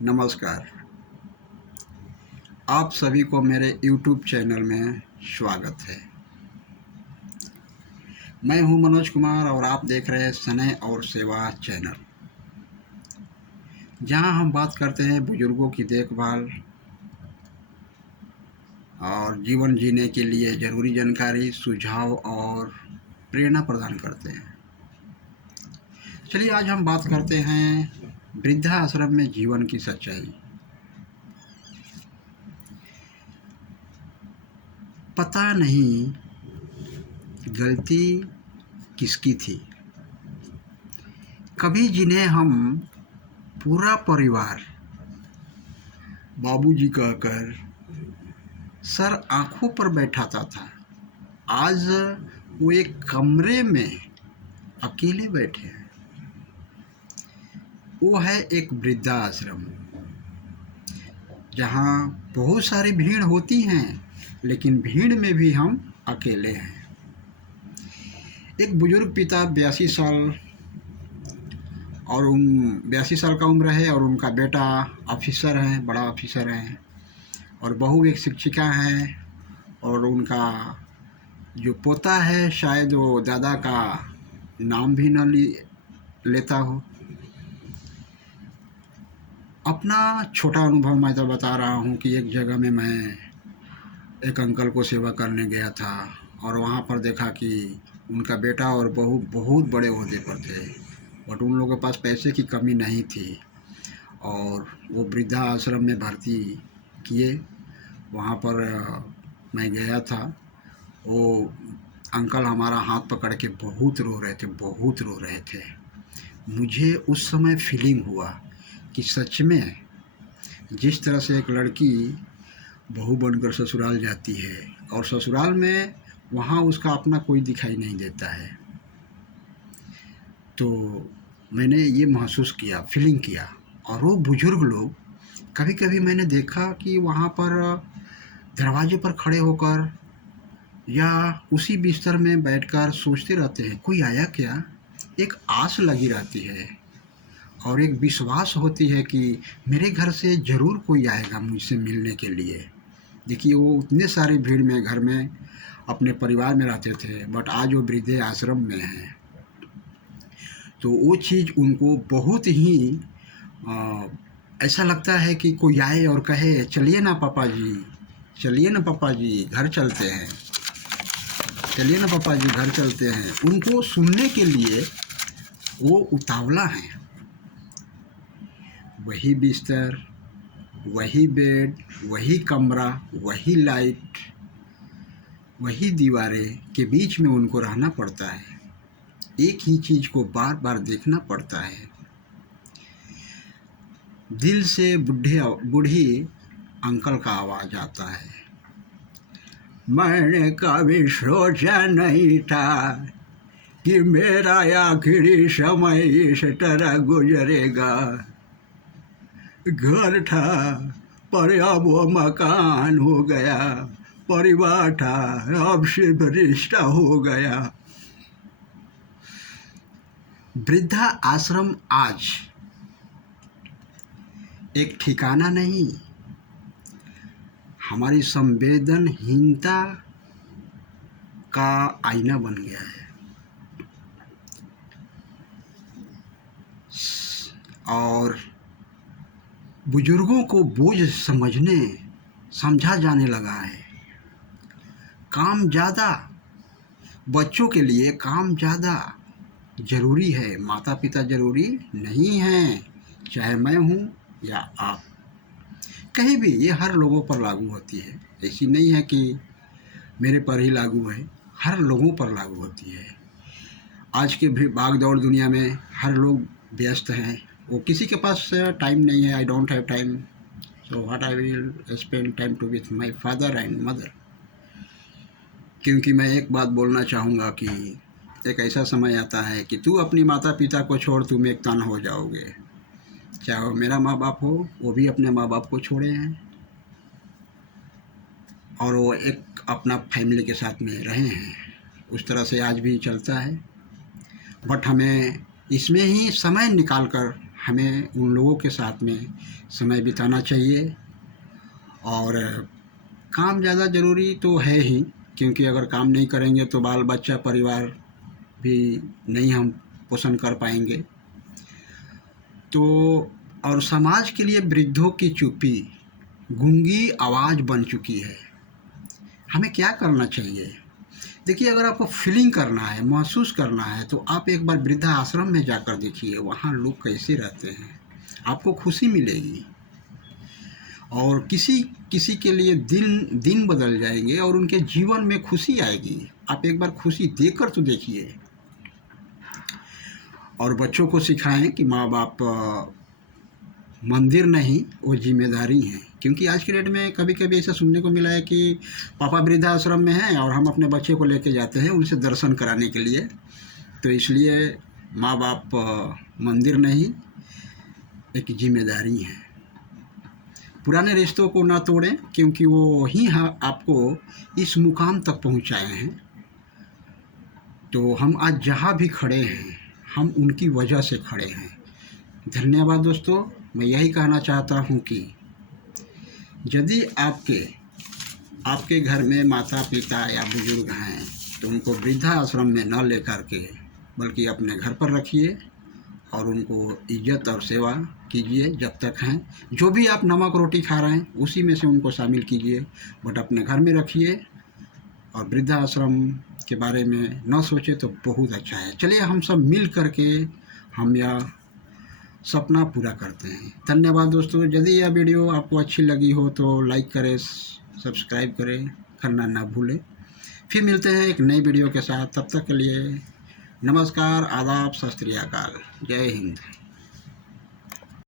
नमस्कार। आप सभी को मेरे YouTube चैनल में स्वागत है। मैं हूं मनोज कुमार और आप देख रहे हैं स्नेह और सेवा चैनल, जहां हम बात करते हैं बुजुर्गों की देखभाल और जीवन जीने के लिए ज़रूरी जानकारी, सुझाव और प्रेरणा प्रदान करते हैं। चलिए आज हम बात करते हैं वृद्धाश्रम में जीवन की सच्चाई। पता नहीं गलती किसकी थी, कभी जिन्हें हम पूरा परिवार बाबूजी कहकर सर आंखों पर बैठाता था, आज वो एक कमरे में अकेले बैठे हैं। वो है एक वृद्धाश्रम, जहाँ बहुत सारी भीड़ होती हैं, लेकिन भीड़ में भी हम अकेले हैं। एक बुजुर्ग पिता 82 साल और 82 साल का उम्र है और उनका बेटा ऑफिसर है, बड़ा ऑफिसर है, और बहू एक शिक्षिका है, और उनका जो पोता है शायद वो दादा का नाम भी न लेता हो। अपना छोटा अनुभव मैं तो बता रहा हूँ कि एक जगह में मैं एक अंकल को सेवा करने गया था और वहाँ पर देखा कि उनका बेटा और बहू बहुत बड़े ओहदे पर थे, बट उन लोगों के पास पैसे की कमी नहीं थी और वो वृद्धाश्रम में भर्ती किए। वहाँ पर मैं गया था, वो अंकल हमारा हाथ पकड़ के बहुत रो रहे थे। मुझे उस समय फीलिंग हुआ कि सच में जिस तरह से एक लड़की बहू बनकर ससुराल जाती है और ससुराल में वहाँ उसका अपना कोई दिखाई नहीं देता है, तो मैंने ये महसूस किया, फीलिंग किया। और वो बुजुर्ग लोग कभी कभी मैंने देखा कि वहाँ पर दरवाजे पर खड़े होकर या उसी बिस्तर में बैठकर सोचते रहते हैं, कोई आया क्या। एक आस लगी रहती है और एक विश्वास होती है कि मेरे घर से ज़रूर कोई आएगा मुझसे मिलने के लिए। देखिए, वो उतने सारी भीड़ में घर में अपने परिवार में रहते थे, बट आज वो वृद्ध आश्रम में हैं, तो वो चीज़ उनको बहुत ही ऐसा लगता है कि कोई आए और कहे चलिए ना पापा जी घर चलते हैं, चलिए ना पापा जी घर चलते हैं। उनको सुनने के लिए वो उतावला हैं। वही बिस्तर, वही बेड, वही कमरा, वही लाइट, वही दीवारें के बीच में उनको रहना पड़ता है। एक ही चीज़ को बार बार देखना पड़ता है। दिल से बूढ़ी अंकल का आवाज़ आता है, मैंने कभी सोचा नहीं था कि मेरा आखिरी समय इस तरह गुजरेगा। घर था पर अब वो मकान हो गया, परिवार था अब सिर्फ रिश्ता हो गया। वृद्धा आश्रम आज एक ठिकाना नहीं, हमारी संवेदनहीनता का आईना बन गया है। और बुजुर्गों को बोझ समझा जाने लगा है। काम ज़्यादा, बच्चों के लिए काम ज़्यादा ज़रूरी है, माता पिता ज़रूरी नहीं हैं, चाहे मैं हूँ या आप। कहीं भी ये हर लोगों पर लागू होती है, ऐसी नहीं है कि मेरे पर ही लागू है, हर लोगों पर लागू होती है। आज के भी भाग दौड़ दुनिया में हर लोग व्यस्त हैं, वो किसी के पास टाइम नहीं है। I don't have time, so what I will spend time to with my father and mother. क्योंकि मैं एक बात बोलना चाहूँगा कि एक ऐसा समय आता है कि तू अपनी माता पिता को छोड़ तुम एक तन हो जाओगे। चाहे वो मेरा माँ बाप हो, वो भी अपने माँ बाप को छोड़े हैं और वो एक अपना फैमिली के साथ में रहे हैं। उस तरह से आज भी चलता है, बट हमें इसमें ही समय निकाल कर हमें उन लोगों के साथ में समय बिताना चाहिए। और काम ज़्यादा ज़रूरी तो है ही, क्योंकि अगर काम नहीं करेंगे तो बाल बच्चा परिवार भी नहीं हम पोषण कर पाएंगे। तो और समाज के लिए वृद्धों की चुप्पी गूंगी आवाज़ बन चुकी है। हमें क्या करना चाहिए? देखिए, अगर आपको फीलिंग करना है, महसूस करना है, तो आप एक बार वृद्धा आश्रम में जाकर देखिए, वहाँ लोग कैसे रहते हैं, आपको खुशी मिलेगी। और किसी किसी के लिए दिन दिन बदल जाएंगे और उनके जीवन में खुशी आएगी। आप एक बार खुशी देकर तो देखिए। और बच्चों को सिखाएं कि माँ बाप मंदिर नहीं, वो जिम्मेदारी है। क्योंकि आज के डेट में कभी कभी ऐसा सुनने को मिला है कि पापा वृद्धाश्रम में हैं और हम अपने बच्चे को लेके जाते हैं उनसे दर्शन कराने के लिए। तो इसलिए माँ बाप मंदिर नहीं, एक जिम्मेदारी है। पुराने रिश्तों को ना तोड़ें, क्योंकि वो ही आपको इस मुकाम तक पहुंचाए हैं। तो हम आज जहाँ भी खड़े हैं, हम उनकी वजह से खड़े हैं। धन्यवाद दोस्तों। मैं यही कहना चाहता हूँ कि यदि आपके घर में माता पिता या बुजुर्ग हैं तो उनको वृद्धाश्रम में न लेकर के बल्कि अपने घर पर रखिए और उनको इज्जत और सेवा कीजिए जब तक हैं। जो भी आप नमक रोटी खा रहे हैं उसी में से उनको शामिल कीजिए, बट अपने घर में रखिए। और वृद्धाश्रम के बारे में न सोचे तो बहुत अच्छा है। चलिए हम सब मिल करके हम यह सपना पूरा करते हैं। धन्यवाद दोस्तों। यदि यह वीडियो आपको अच्छी लगी हो तो लाइक करें, सब्सक्राइब करें, करना ना भूलें। फिर मिलते हैं एक नई वीडियो के साथ। तब तक के लिए नमस्कार, आदाब, सत श्री अकाल, जय हिंद।